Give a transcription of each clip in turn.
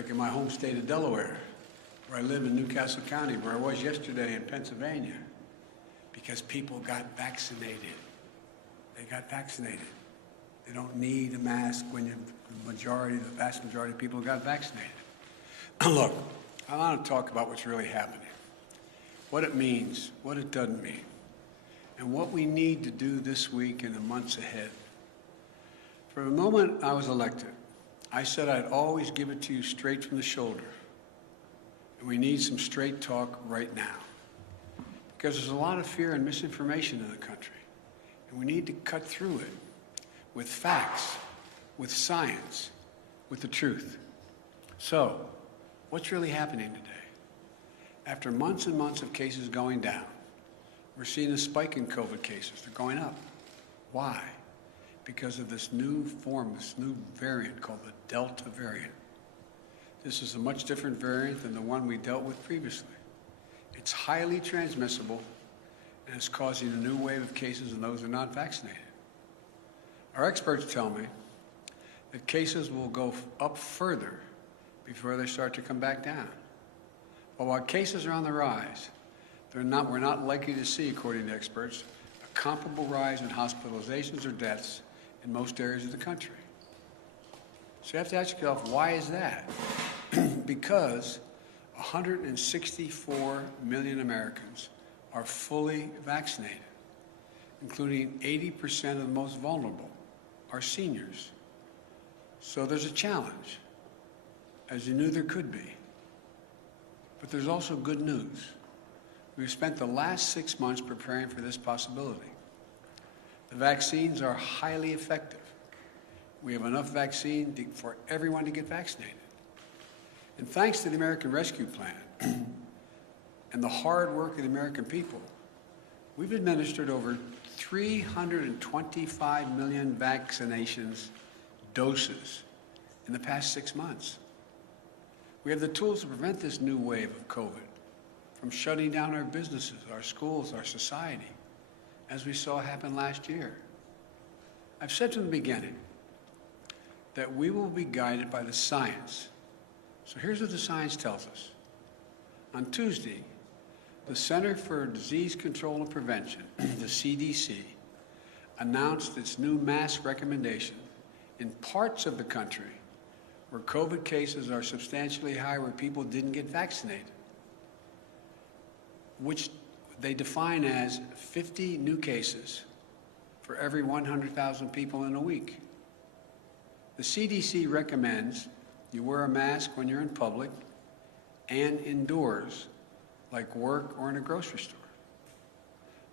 like in my home state of Delaware, where I live in Newcastle County, where I was yesterday in Pennsylvania, because people got vaccinated. They got vaccinated. They don't need a mask when the vast majority of people got vaccinated. Look, I want to talk about what's really happening, what it means, what it doesn't mean, and what we need to do this week and the months ahead. From the moment I was elected, I said I'd always give it to you straight from the shoulder. And we need some straight talk right now. Because there's a lot of fear and misinformation in the country. And we need to cut through it with facts, with science, with the truth. So, what's really happening today? After months and months of cases going down, we're seeing a spike in COVID cases. They're going up. Why? Because of this new form, this new variant called the Delta variant. This is a much different variant than the one we dealt with previously. It's highly transmissible, and it's causing a new wave of cases in those who are not vaccinated. Our experts tell me that cases will go up further before they start to come back down. But while cases are on the rise, we're not likely to see, according to experts, a comparable rise in hospitalizations or deaths in most areas of the country. So you have to ask yourself, why is that? Because 164 million Americans are fully vaccinated, including 80% of the most vulnerable, are seniors. So there's a challenge, as you knew there could be. But there's also good news. We've spent the last 6 months preparing for this possibility. The vaccines are highly effective. We have enough vaccine for everyone to get vaccinated. And thanks to the American Rescue Plan and the hard work of the American people, we've administered over 325 million vaccinations doses in the past 6 months. We have the tools to prevent this new wave of COVID from shutting down our businesses, our schools, our society, as we saw happen last year. I've said from the beginning that we will be guided by the science. So here's what the science tells us. On Tuesday, the Center for Disease Control and Prevention, the CDC, announced its new mask recommendation in parts of the country where COVID cases are substantially high, where people didn't get vaccinated, which they define as 50 new cases for every 100,000 people in a week. The CDC recommends you wear a mask when you're in public and indoors, like work or in a grocery store.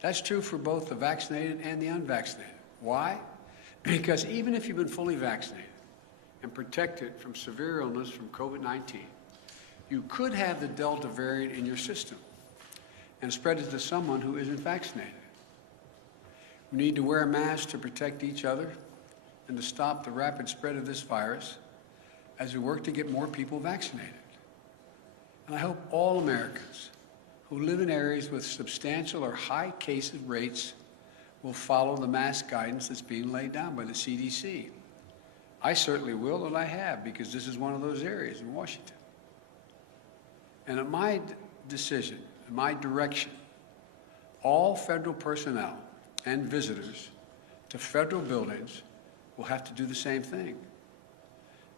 That's true for both the vaccinated and the unvaccinated. Why? Because even if you've been fully vaccinated and protected from severe illness from COVID-19, you could have the Delta variant in your system and spread it to someone who isn't vaccinated. We need to wear a mask to protect each other and to stop the rapid spread of this virus as we work to get more people vaccinated. And I hope all Americans who live in areas with substantial or high case rates will follow the mask guidance that's being laid down by the CDC. I certainly will, and I have, because this is one of those areas in Washington. And at my decision, in my direction, all federal personnel and visitors to federal buildings will have to do the same thing.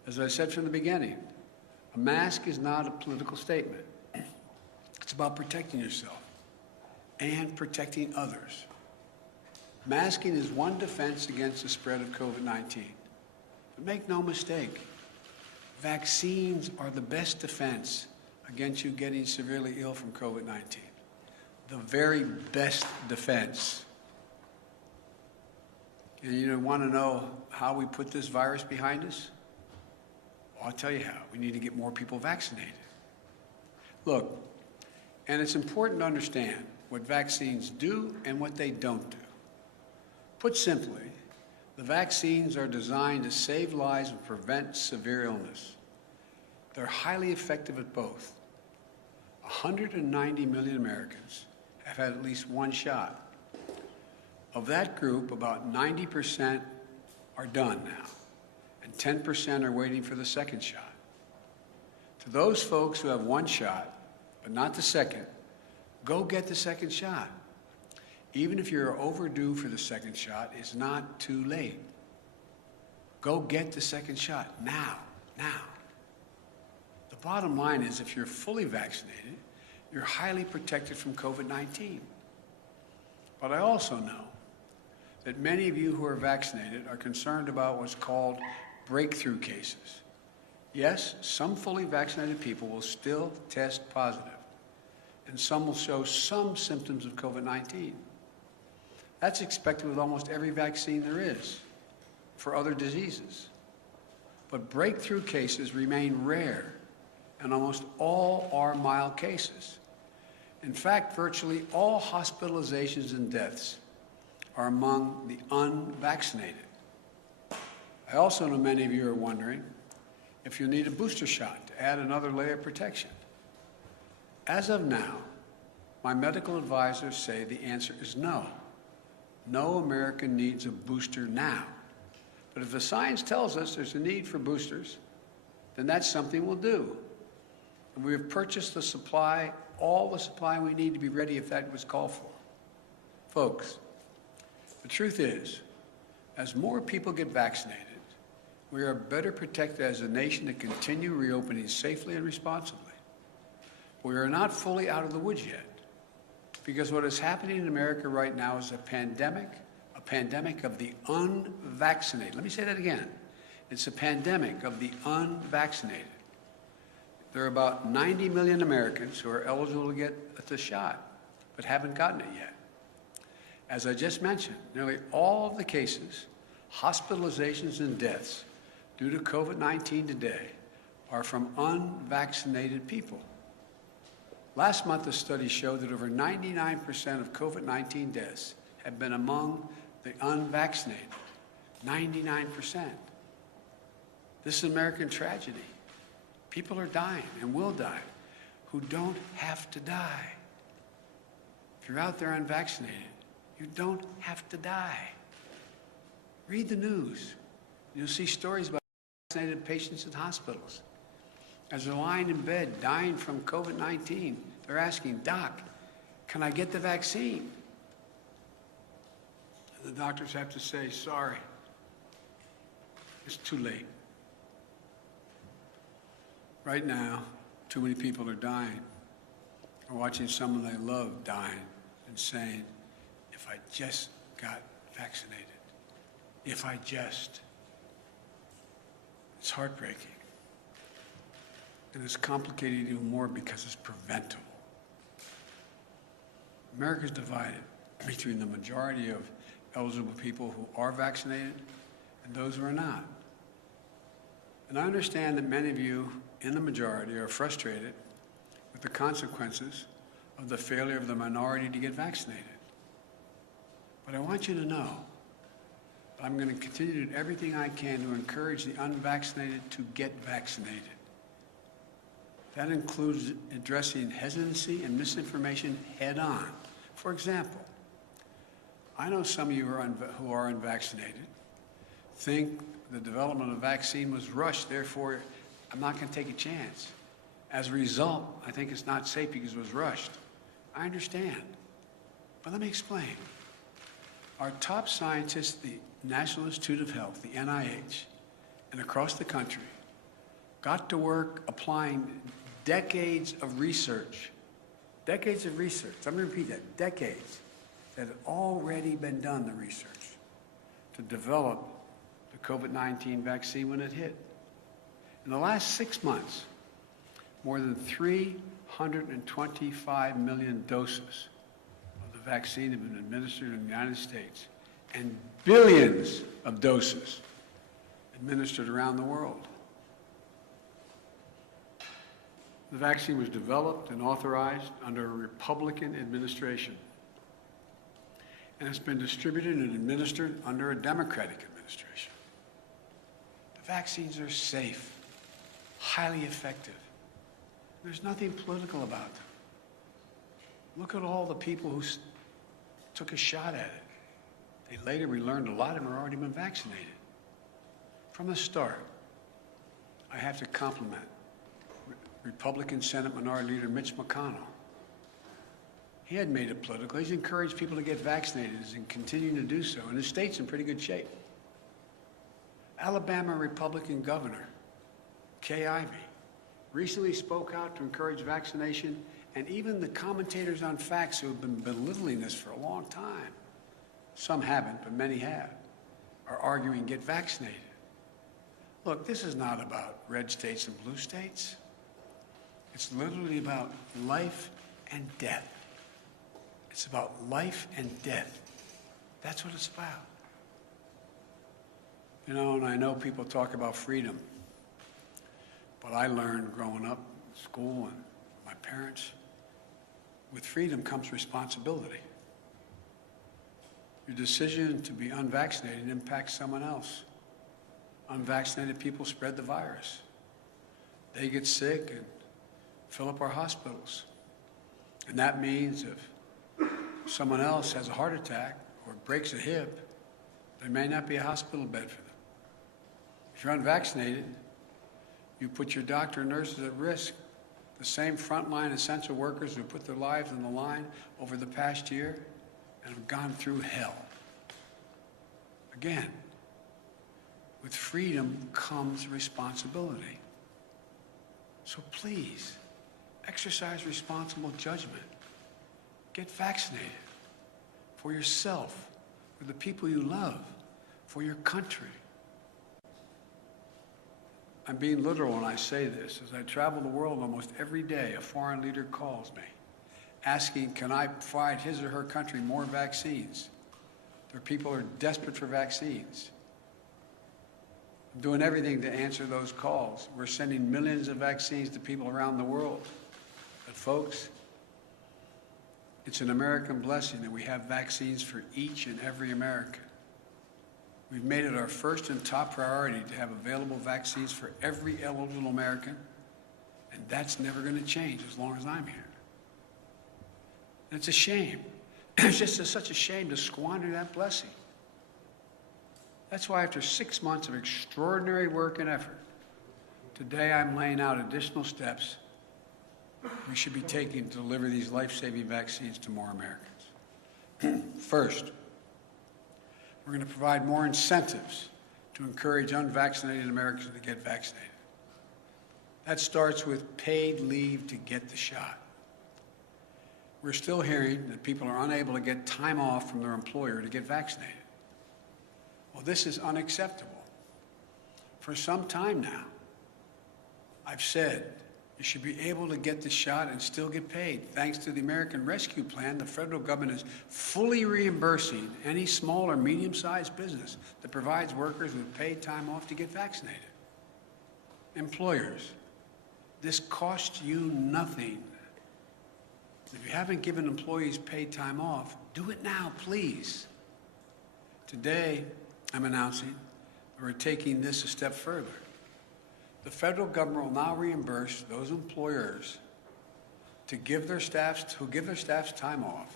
As I said from the beginning, a mask is not a political statement. It's about protecting yourself and protecting others. Masking is one defense against the spread of COVID-19. But make no mistake, vaccines are the best defense against you getting severely ill from COVID-19. The very best defense. And you want to know how we put this virus behind us? Well, I'll tell you how. We need to get more people vaccinated. Look, and it's important to understand what vaccines do and what they don't do. Put simply, the vaccines are designed to save lives and prevent severe illness. They're highly effective at both. 190 million Americans have had at least one shot. Of that group, about 90% are done now, and 10% are waiting for the second shot. To those folks who have one shot, but not the second, go get the second shot. Even if you're overdue for the second shot, it's not too late. Go get the second shot now. The bottom line is if you're fully vaccinated, you're highly protected from COVID-19. But I also know that many of you who are vaccinated are concerned about what's called breakthrough cases. Yes, some fully vaccinated people will still test positive, and some will show some symptoms of COVID-19. That's expected with almost every vaccine there is for other diseases. But breakthrough cases remain rare, and almost all are mild cases. In fact, virtually all hospitalizations and deaths are among the unvaccinated. I also know many of you are wondering if you'll need a booster shot to add another layer of protection. As of now, my medical advisors say the answer is no. No American needs a booster now. But if the science tells us there's a need for boosters, then that's something we'll do. And we have purchased the supply, all the supply we need to be ready if that was called for. Folks, the truth is, as more people get vaccinated, we are better protected as a nation to continue reopening safely and responsibly. We are not fully out of the woods yet, because what is happening in America right now is a pandemic of the unvaccinated. Let me say that again. It's a pandemic of the unvaccinated. There are about 90 million Americans who are eligible to get the shot, but haven't gotten it yet. As I just mentioned, nearly all of the cases, hospitalizations, and deaths due to COVID-19 today are from unvaccinated people. Last month, a study showed that over 99% of COVID-19 deaths have been among the unvaccinated. 99%. This is an American tragedy. People are dying and will die who don't have to die. If you're out there unvaccinated, you don't have to die. Read the news. You'll see stories about vaccinated patients in hospitals. As they're lying in bed, dying from COVID-19, they're asking, "Doc, can I get the vaccine?" And the doctors have to say, "Sorry, it's too late." Right now, too many people are dying, or watching someone they love dying and saying, "If I just got vaccinated, if I just." It's heartbreaking. And it's complicated even more because it's preventable. America's divided between the majority of eligible people who are vaccinated and those who are not. And I understand that many of you in the majority are frustrated with the consequences of the failure of the minority to get vaccinated. But I want you to know that I'm going to continue to do everything I can to encourage the unvaccinated to get vaccinated. That includes addressing hesitancy and misinformation head-on. For example, I know some of you who are unvaccinated think the development of a vaccine was rushed, therefore I'm not going to take a chance. As a result, I think it's not safe because it was rushed. I understand. But let me explain. Our top scientists, the National Institute of Health, the NIH, and across the country, got to work applying decades of research. Decades of research. I'm going to repeat that. Decades that had already been done, the research, to develop the COVID-19 vaccine when it hit. In the last 6 months, more than 325 million doses of the vaccine have been administered in the United States, and billions of doses administered around the world. The vaccine was developed and authorized under a Republican administration, and it's been distributed and administered under a Democratic administration. The vaccines are safe, highly effective. There's nothing political about them. Look at all the people who took a shot at it. Later we learned a lot of them had already been vaccinated. From the start, I have to compliment Republican Senate Minority Leader Mitch McConnell. He hadn't made it political. He's encouraged people to get vaccinated and continuing to do so, and his state's in pretty good shape. Alabama Republican Governor Kay Ivey recently spoke out to encourage vaccination, and even the commentators on facts who have been belittling this for a long time, some haven't, but many have, are arguing get vaccinated. Look, this is not about red states and blue states. It's literally about life and death. It's about life and death. That's what it's about. You know, and I know people talk about freedom, but I learned growing up in school and my parents, with freedom comes responsibility. Your decision to be unvaccinated impacts someone else. Unvaccinated people spread the virus. They get sick and fill up our hospitals. And that means if someone else has a heart attack or breaks a hip, there may not be a hospital bed for them. If you're unvaccinated, you put your doctor and nurses at risk. The same frontline essential workers who put their lives on the line over the past year and have gone through hell. Again, with freedom comes responsibility. So please, exercise responsible judgment. Get vaccinated for yourself, for the people you love, for your country. I'm being literal when I say this. As I travel the world almost every day, a foreign leader calls me, asking, can I provide his or her country more vaccines? There are people who are desperate for vaccines. I'm doing everything to answer those calls. We're sending millions of vaccines to people around the world. But folks, it's an American blessing that we have vaccines for each and every American. We've made it our first and top priority to have available vaccines for every eligible American, and that's never going to change as long as I'm here. And it's a shame. It's just such a shame to squander that blessing. That's why after 6 months of extraordinary work and effort, today I'm laying out additional steps we should be taking to deliver these life-saving vaccines to more Americans. First, we're going to provide more incentives to encourage unvaccinated Americans to get vaccinated. That starts with paid leave to get the shot. We're still hearing that people are unable to get time off from their employer to get vaccinated. Well, this is unacceptable. For some time now, I've said you should be able to get the shot and still get paid. Thanks to the American Rescue Plan, the federal government is fully reimbursing any small or medium-sized business that provides workers with paid time off to get vaccinated. Employers, this costs you nothing. If you haven't given employees paid time off, do it now, please. Today, I'm announcing that we're taking this a step further. The federal government will now reimburse those employers to give their staffs time off,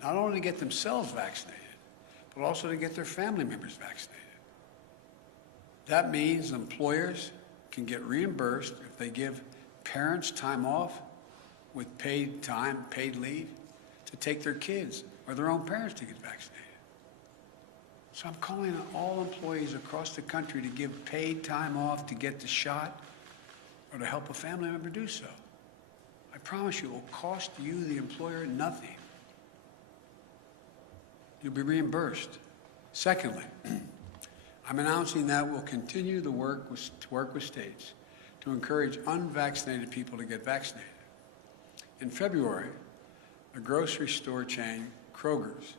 not only to get themselves vaccinated, but also to get their family members vaccinated. That means employers can get reimbursed if they give parents time off with paid time, paid leave, to take their kids or their own parents to get vaccinated. So I'm calling on all employees across the country to give paid time off to get the shot or to help a family member do so. I promise you it will cost you, the employer, nothing. You'll be reimbursed. Secondly, I'm announcing that we'll continue to work with states to encourage unvaccinated people to get vaccinated. In February, the grocery store chain Kroger's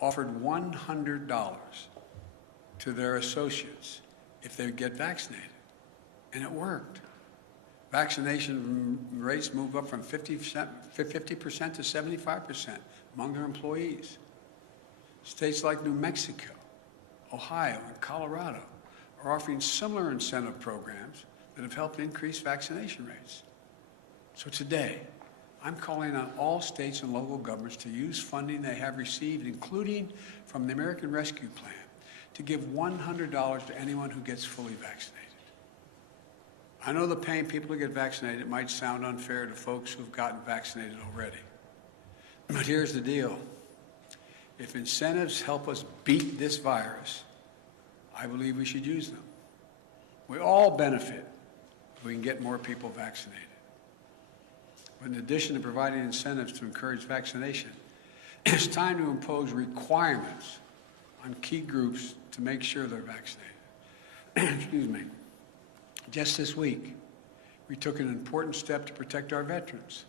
offered $100 to their associates if they would get vaccinated, and it worked. Vaccination rates moved up from 50% to 75% among their employees. States like New Mexico, Ohio, and Colorado are offering similar incentive programs that have helped increase vaccination rates. So today, I'm calling on all states and local governments to use funding they have received, including from the American Rescue Plan, to give $100 to anyone who gets fully vaccinated. I know the paying people to get vaccinated might sound unfair to folks who've gotten vaccinated already. But here's the deal. If incentives help us beat this virus, I believe we should use them. We all benefit if we can get more people vaccinated. But in addition to providing incentives to encourage vaccination, it's time to impose requirements on key groups to make sure they're vaccinated. Excuse me. Just this week, we took an important step to protect our veterans.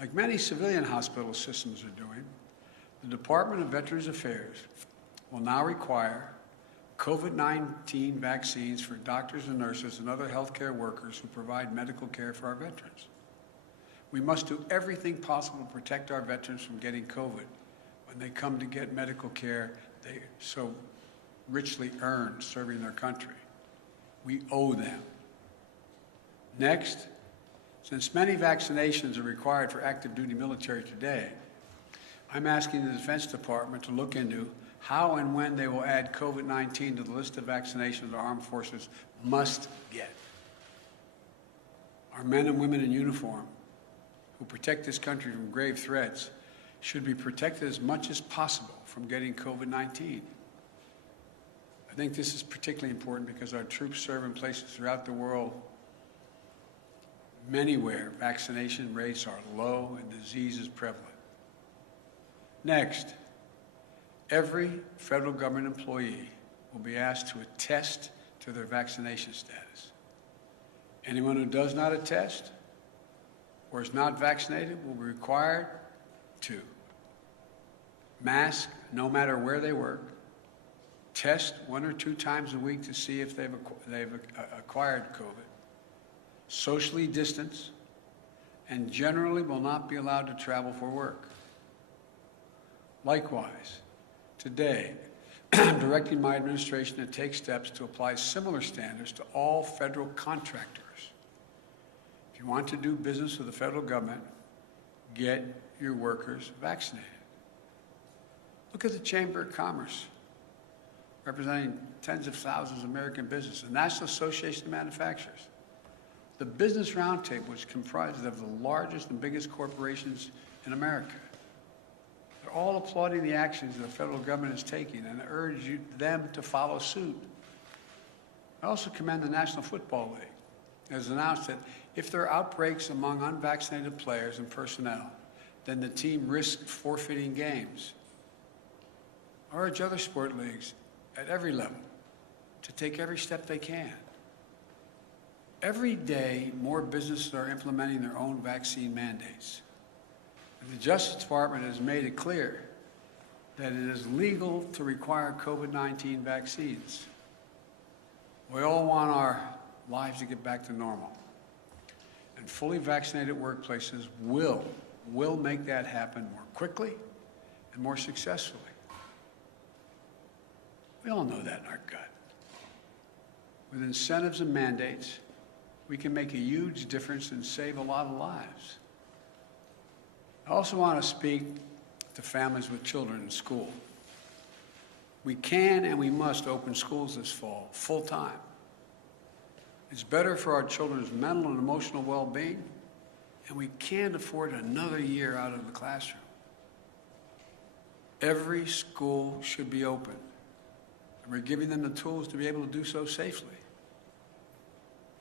Like many civilian hospital systems are doing, the Department of Veterans Affairs will now require COVID-19 vaccines for doctors and nurses and other healthcare workers who provide medical care for our veterans. We must do everything possible to protect our veterans from getting COVID when they come to get medical care they so richly earned serving their country. We owe them. Next, since many vaccinations are required for active duty military today, I'm asking the Defense Department to look into how and when they will add COVID-19 to the list of vaccinations our armed forces must get. Our men and women in uniform who protect this country from grave threats should be protected as much as possible from getting COVID-19. I think this is particularly important because our troops serve in places throughout the world, many where vaccination rates are low and disease is prevalent. Next, every federal government employee will be asked to attest to their vaccination status. Anyone who does not attest or is not vaccinated will be required to mask no matter where they work, test 1 or 2 times a week to see if they've acquired COVID, socially distance, and generally will not be allowed to travel for work. Likewise, today, I'm directing my administration to take steps to apply similar standards to all federal contractors. If you want to do business with the federal government, get your workers vaccinated. Look at the Chamber of Commerce, representing tens of thousands of American businesses, the National Association of Manufacturers. The Business Roundtable, which comprises of the largest and biggest corporations in America. They're all applauding the actions the federal government is taking and urge them to follow suit. I also commend the National Football League. It has announced that if there are outbreaks among unvaccinated players and personnel, then the team risks forfeiting games. I urge other sport leagues at every level to take every step they can. Every day, more businesses are implementing their own vaccine mandates. And the Justice Department has made it clear that it is legal to require COVID-19 vaccines. We all want our lives to get back to normal. And fully vaccinated workplaces will make that happen more quickly and more successfully. We all know that in our gut. With incentives and mandates, we can make a huge difference and save a lot of lives. I also want to speak to families with children in school. We can and we must open schools this fall, full time. It's better for our children's mental and emotional well-being, and we can't afford another year out of the classroom. Every school should be open, and we're giving them the tools to be able to do so safely.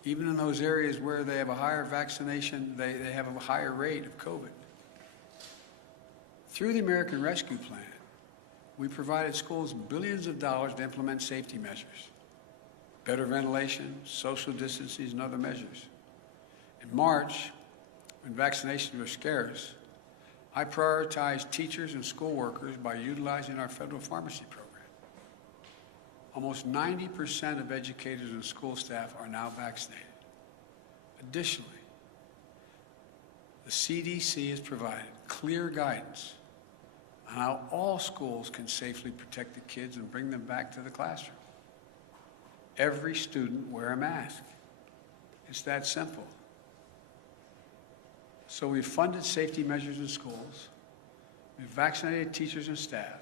Even in those areas where they have a higher vaccination, they have a higher rate of COVID. Through the American Rescue Plan, we provided schools billions of dollars to implement safety measures, better ventilation, social distancing, and other measures. In March, when vaccinations were scarce, I prioritized teachers and school workers by utilizing our federal pharmacy program. Almost 90% of educators and school staff are now vaccinated. Additionally, the CDC has provided clear guidance on how all schools can safely protect the kids and bring them back to the classroom. Every student wear a mask. It's that simple. So we've funded safety measures in schools, we've vaccinated teachers and staff,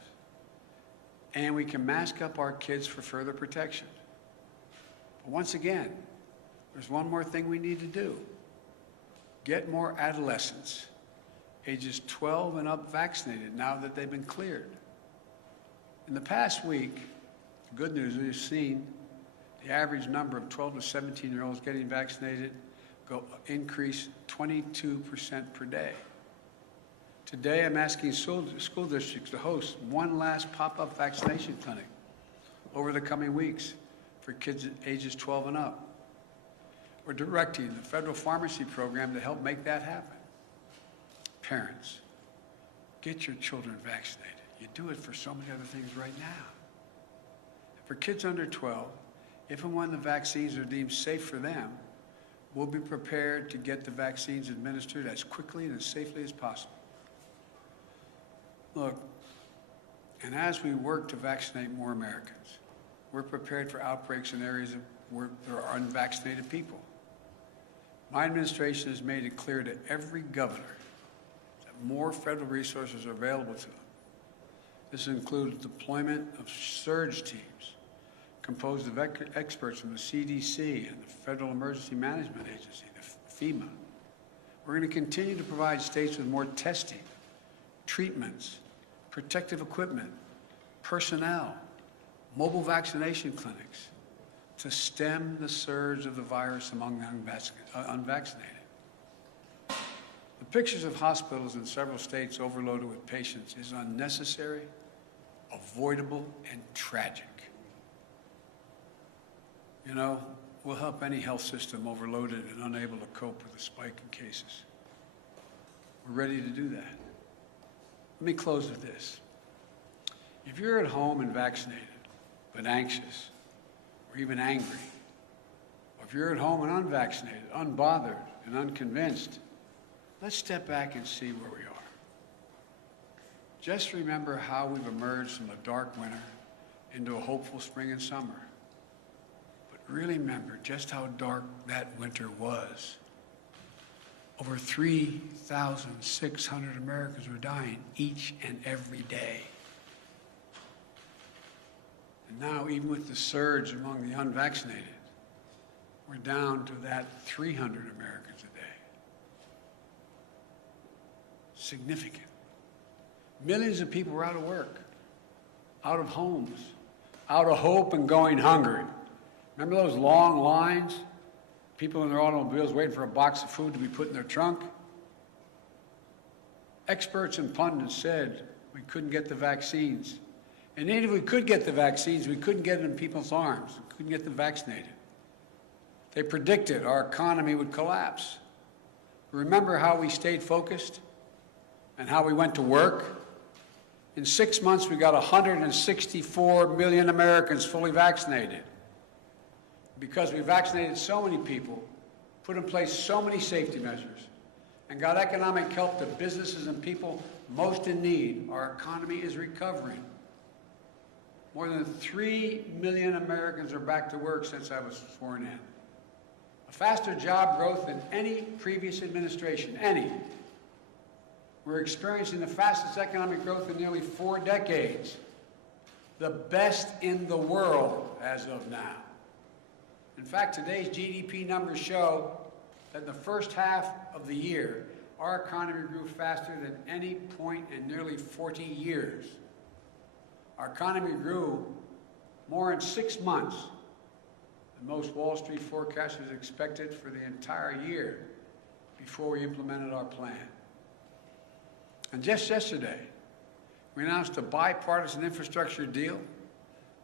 and we can mask up our kids for further protection. But once again, There's one more thing we need to do. Get more adolescents, ages 12 and up, vaccinated now that they've been cleared. In the past week, the good news is we've seen the average number of 12 to 17-year-olds getting vaccinated increase 22% per day. Today, I'm asking school districts to host one last pop-up vaccination clinic over the coming weeks for kids ages 12 and up. We're directing the federal pharmacy program to help make that happen. Parents, get your children vaccinated. You do it for so many other things right now. For kids under 12, if and when the vaccines are deemed safe for them, we'll be prepared to get the vaccines administered as quickly and as safely as possible. Look, and as we work to vaccinate more Americans, we're prepared for outbreaks in areas where there are unvaccinated people. My administration has made it clear to every governor that more federal resources are available to them. This includes deployment of surge teams composed of experts from the CDC and the Federal Emergency Management Agency, the FEMA. We're going to continue to provide states with more testing, treatments, protective equipment, personnel, mobile vaccination clinics to stem the surge of the virus among the unvaccinated. The pictures of hospitals in several states overloaded with patients is unnecessary, avoidable, and tragic. You know, we'll help any health system overloaded and unable to cope with a spike in cases. We're ready to do that. Let me close with this. If you're at home and vaccinated, but anxious, or even angry, or if you're at home and unvaccinated, unbothered, and unconvinced, let's step back and see where we are. Just remember how we've emerged from a dark winter into a hopeful spring and summer. But really remember just how dark that winter was. Over 3,600 Americans were dying each and every day. And now, even with the surge among the unvaccinated, we're down to that 300 Americans a day. Significant. Millions of people were out of work, out of homes, out of hope and going hungry. Remember those long lines? People in their automobiles waiting for a box of food to be put in their trunk? Experts and pundits said we couldn't get the vaccines. And even if we could get the vaccines, we couldn't get it in people's arms. We couldn't get them vaccinated. They predicted our economy would collapse. Remember how we stayed focused and how we went to work? In 6 months, we got 164 million Americans fully vaccinated. Because we vaccinated so many people, put in place so many safety measures, and got economic help to businesses and people most in need, our economy is recovering. More than 3 million Americans are back to work since I was sworn in. A faster job growth than any previous administration, any. We're experiencing the fastest economic growth in nearly 4 decades, the best in the world as of now. In fact, today's GDP numbers show that in the first half of the year, our economy grew faster than any point in nearly 40 years. Our economy grew more in 6 months than most Wall Street forecasters expected for the entire year before we implemented our plan. And just yesterday, we announced a bipartisan infrastructure deal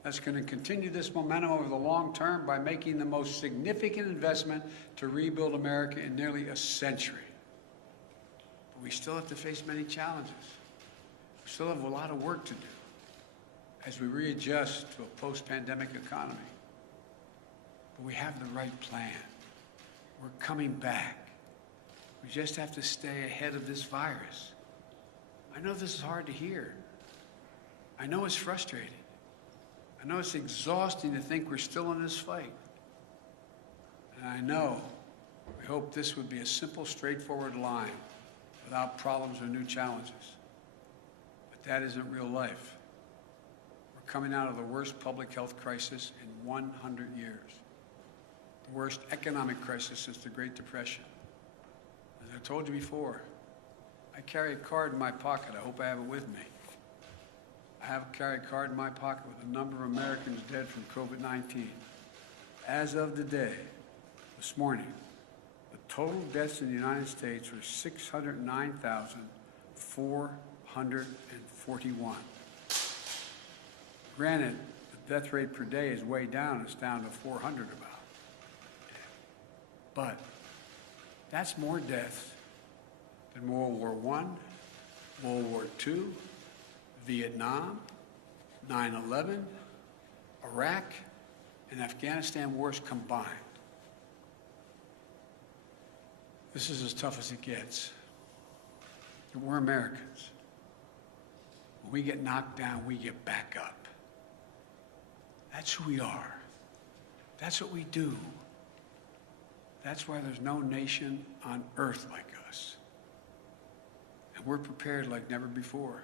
that's going to continue this momentum over the long term by making the most significant investment to rebuild America in nearly a century. But we still have to face many challenges. We still have a lot of work to do as we readjust to a post-pandemic economy. But we have the right plan. We're coming back. We just have to stay ahead of this virus. I know this is hard to hear. I know it's frustrating. I know it's exhausting to think we're still in this fight. And I know, we hope this would be a simple, straightforward line without problems or new challenges. But that isn't real life. We're coming out of the worst public health crisis in 100 years. the worst economic crisis since the Great Depression. As I told you before, I carry a card in my pocket. I hope I have it with me. I carry a card in my pocket with the number of Americans dead from COVID-19. As of today, this morning, the total deaths in the United States were 609,441. Granted, the death rate per day is way down. It's down to 400 about. But that's more deaths than World War I, World War II, Vietnam, 9/11, Iraq, and Afghanistan wars combined. This is as tough as it gets. We're Americans. When we get knocked down, we get back up. That's who we are. That's what we do. That's why there's no nation on earth like us. And we're prepared like never before.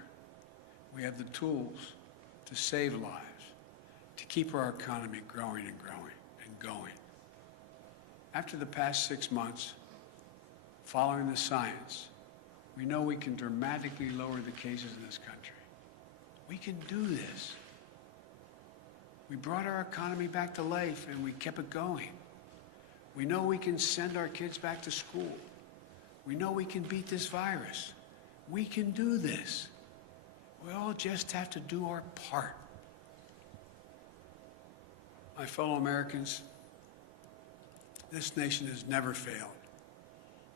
We have the tools to save lives, to keep our economy growing and growing and going. After the past 6 months, following the science, we know we can dramatically lower the cases in this country. We can do this. We brought our economy back to life and we kept it going. We know we can send our kids back to school. We know we can beat this virus. We can do this. We all just have to do our part. My fellow Americans, this nation has never failed.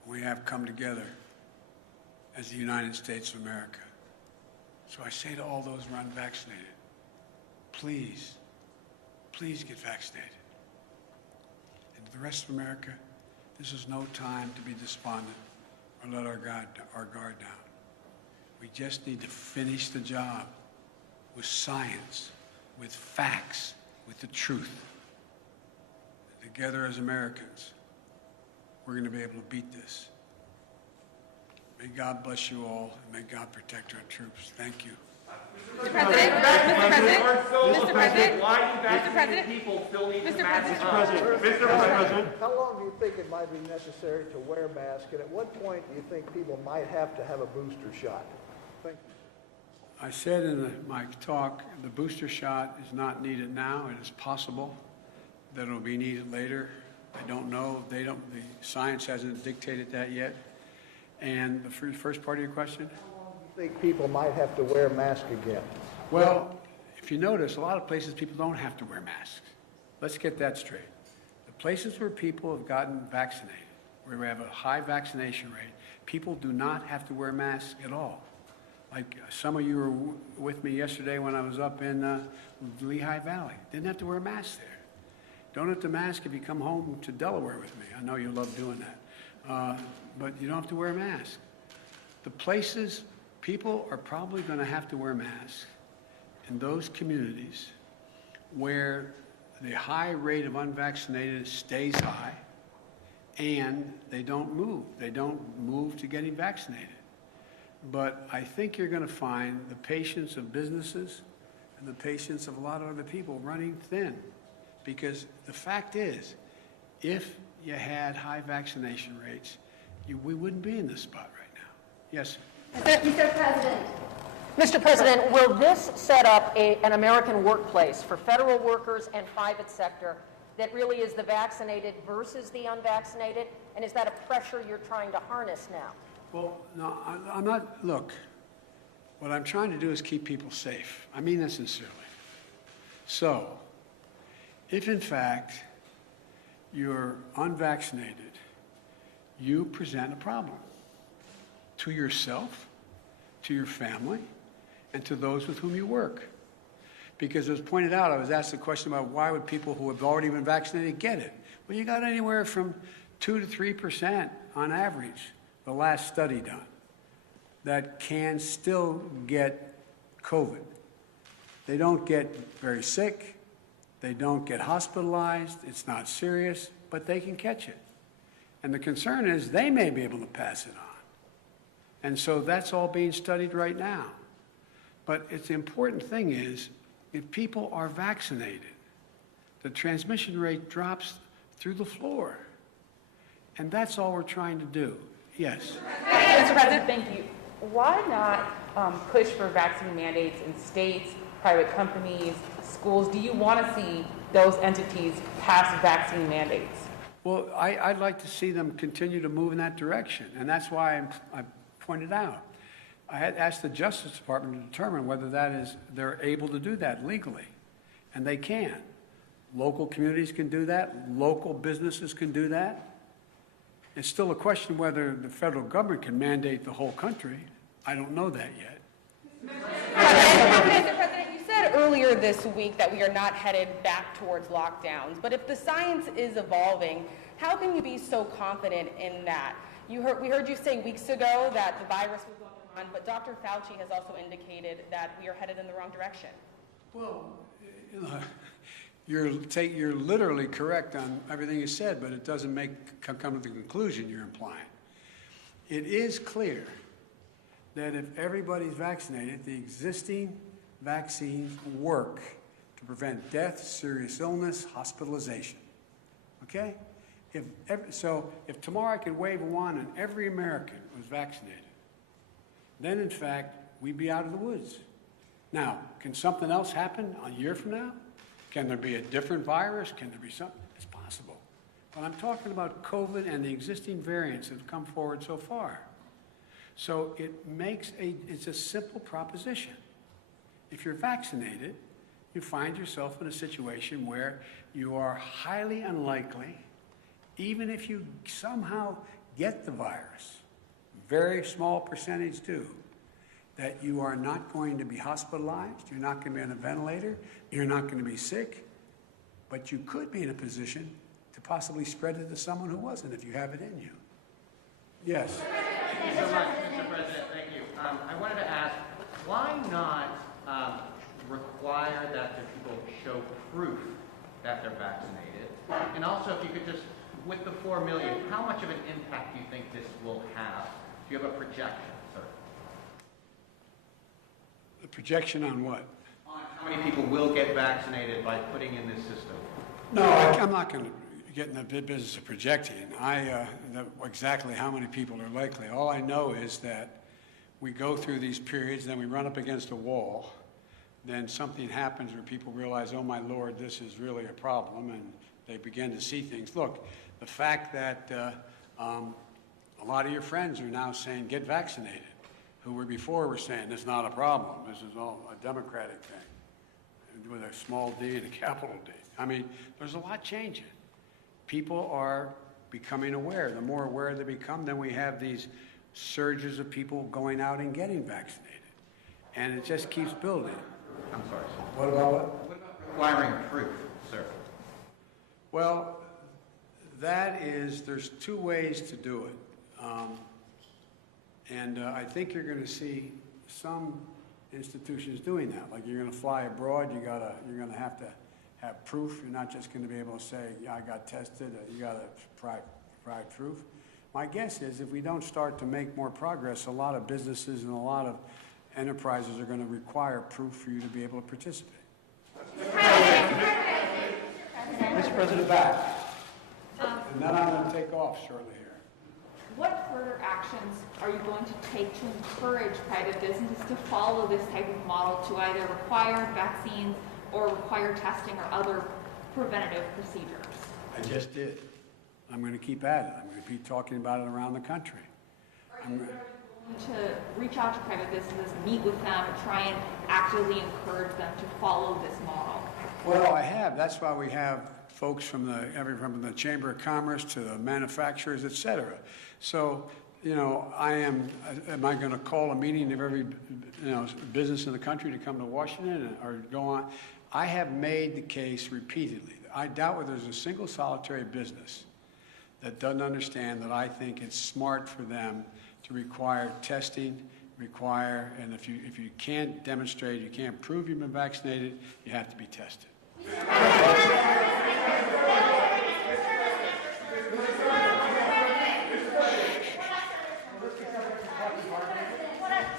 We have come together as the United States of America. So I say to all those who are unvaccinated, please, please get vaccinated. And to the rest of America, this is no time to be despondent or let our guard down. We just need to finish the job with science, with facts, with the truth. And together as Americans, we're going to be able to beat this. May God bless you all, and may God protect our troops. Thank you. Mr. President, Mr. President, why do vaccinated people still need to mask up? Mr. President. How long do you think it might be necessary to wear a mask, and at what point do you think people might have to have a booster shot? Thank you. I said in my talk, the booster shot is not needed now. It is possible that it will be needed later. I don't know. The science hasn't dictated that yet. And the first part of your question? How long do you think people might have to wear a mask again? Well, if you notice, a lot of places people don't have to wear masks. Let's get that straight. The places where people have gotten vaccinated, where we have a high vaccination rate, people do not have to wear masks at all. Like some of you were with me yesterday when I was up in Lehigh Valley. Didn't have to wear a mask there. Don't have to mask if you come home to Delaware with me. I know you love doing that. But you don't have to wear a mask. The places people are probably going to have to wear masks in those communities where the high rate of unvaccinated stays high and they don't move. They don't move to getting vaccinated. But I think you're going to find the patience of businesses and the patience of a lot of other people running thin. Because the fact is, if you had high vaccination rates, we wouldn't be in this spot right now. Yes, sir. Mr. President. Mr. President, will this set up an American workplace for federal workers and private sector that really is the vaccinated versus the unvaccinated? And is that a pressure you're trying to harness now? Well, no, I'm not. Look, what I'm trying to do is keep people safe. I mean that sincerely. So, if in fact you're unvaccinated, you present a problem to yourself, to your family, and to those with whom you work. Because as pointed out, I was asked the question about why would people who have already been vaccinated get it? Well, you got anywhere from 2 to 3% on average, the last study done, that can still get COVID. They don't get very sick. They don't get hospitalized. It's not serious, but they can catch it. And the concern is they may be able to pass it on. And so that's all being studied right now. But the important thing is, if people are vaccinated, the transmission rate drops through the floor. And that's all we're trying to do. Yes. Mr. President, thank you. Why not push for vaccine mandates in states, private companies, schools? Do you want to see those entities pass vaccine mandates? Well, I'd like to see them continue to move in that direction, and that's why I pointed out. I had asked the Justice Department to determine whether they're able to do that legally, and they can. Local communities can do that. Local businesses can do that. It's still a question whether the federal government can mandate the whole country. I don't know that yet. Mr. President, you said earlier this week that we are not headed back towards lockdowns, but if the science is evolving, how can you be so confident in that? We heard you say weeks ago that the virus was on the run, but Dr. Fauci has also indicated that we are headed in the wrong direction. Well, you know, you're literally correct on everything you said, but it doesn't come to the conclusion you're implying. It is clear that if everybody's vaccinated, the existing vaccines work to prevent death, serious illness, hospitalization. Okay? If tomorrow I could wave a wand and every American was vaccinated, then in fact we'd be out of the woods. Now, can something else happen a year from now? Can there be a different virus? Can there be something? It's possible. But I'm talking about COVID and the existing variants that have come forward so far. So it's a simple proposition. If you're vaccinated, you find yourself in a situation where you are highly unlikely, even if you somehow get the virus, very small percentage do, that you are not going to be hospitalized, you're not going to be on a ventilator, you're not going to be sick, but you could be in a position to possibly spread it to someone who wasn't if you have it in you. Yes. Thank you so much, Mr. President. Thank you. I wanted to ask, why not require that the people show proof that they're vaccinated? And also, if you could just, with the 4 million, how much of an impact do you think this will have? Do you have a projection, sir? The projection on what? On how many people will get vaccinated by putting in this system? No, I'm not going to get in the business of projecting. Exactly how many people are likely. All I know is that we go through these periods, then we run up against a wall, then something happens where people realize, oh my Lord, this is really a problem, and they begin to see things. Look, the fact that a lot of your friends are now saying, get vaccinated, who were before saying, it's not a problem, this is all a Democratic thing, with a small d and a capital D. I mean, there's a lot changing. People are becoming aware. The more aware they become, then we have these surges of people going out and getting vaccinated. And it just keeps building. I'm sorry, sir. What about what? What about requiring proof, sir? Well, there's two ways to do it. I think you're going to see some institutions doing that. Like, you're going to fly abroad, you're going to have proof. You're not just going to be able to say, yeah, I got tested. You got to provide proof. My guess is if we don't start to make more progress, a lot of businesses and a lot of enterprises are going to require proof for you to be able to participate. Mr. President, back. And then I'm going to take off shortly here. What further actions are you going to take to encourage private businesses to follow this type of model to either require vaccines or require testing or other preventative procedures? I just did. I'm going to keep at it. I'm going to be talking about it around the country. Are you going to reach out to private businesses, meet with them, try and actively encourage them to follow this model? Well, I have. That's why we have folks from the Chamber of Commerce to the manufacturers, et cetera. So, am I going to call a meeting of every, business in the country to come to Washington or go on? I have made the case repeatedly. I doubt whether there's a single solitary business that doesn't understand that I think it's smart for them to require testing, and if you can't demonstrate, you can't prove you've been vaccinated, you have to be tested.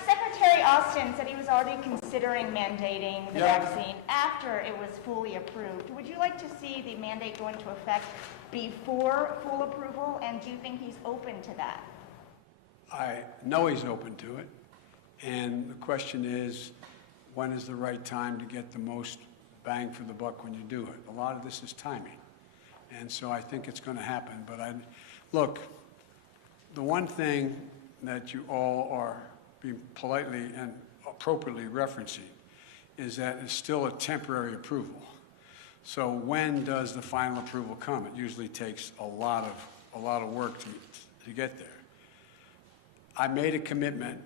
Secretary Austin said he was already considering mandating the vaccine after it was fully approved. Would you like to see the mandate go into effect before full approval, and do you think he's open to that? I know he's open to it, and the question is, when is the right time to get the most bang for the buck when you do it? A lot of this is timing, and so I think it's going to happen. But look, the one thing that you all are being politely and appropriately referencing is that it's still a temporary approval. So when does the final approval come? It usually takes a lot of work to get there. I made a commitment.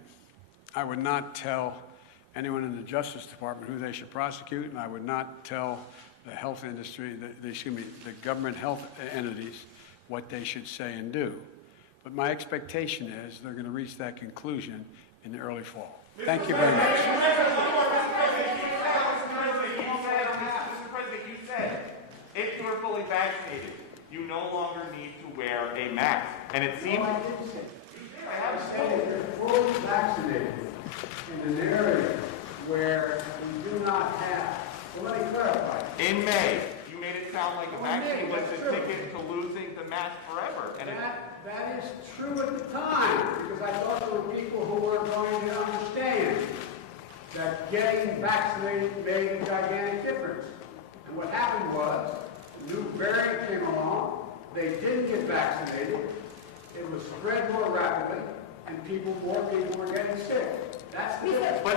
I would not tell anyone in the Justice Department who they should prosecute, and I would not tell the health industry, the government health entities, what they should say and do. But my expectation is they're going to reach that conclusion in the early fall. Thank you very much. Mr. President, you said if you are fully vaccinated, you no longer need to wear a mask. And it seems... I have said if you're fully vaccinated in an area where we do not have, well, let me clarify. In May, you made it sound like a vaccine was the ticket to losing the mask forever. And That is true at the time, because I thought there were people who were going to understand that getting vaccinated made a gigantic difference. And what happened was, the new variant came along, they didn't get vaccinated, it was spread more rapidly, and more people were getting sick. That's the difference. but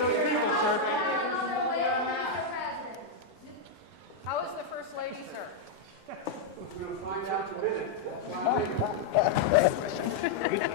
those people, sir. How is the First Lady, sir? We're going to find out in a minute. That's why I'm leaving.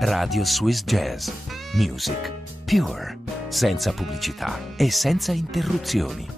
Radio Swiss Jazz. Music pure, senza pubblicità e senza interruzioni.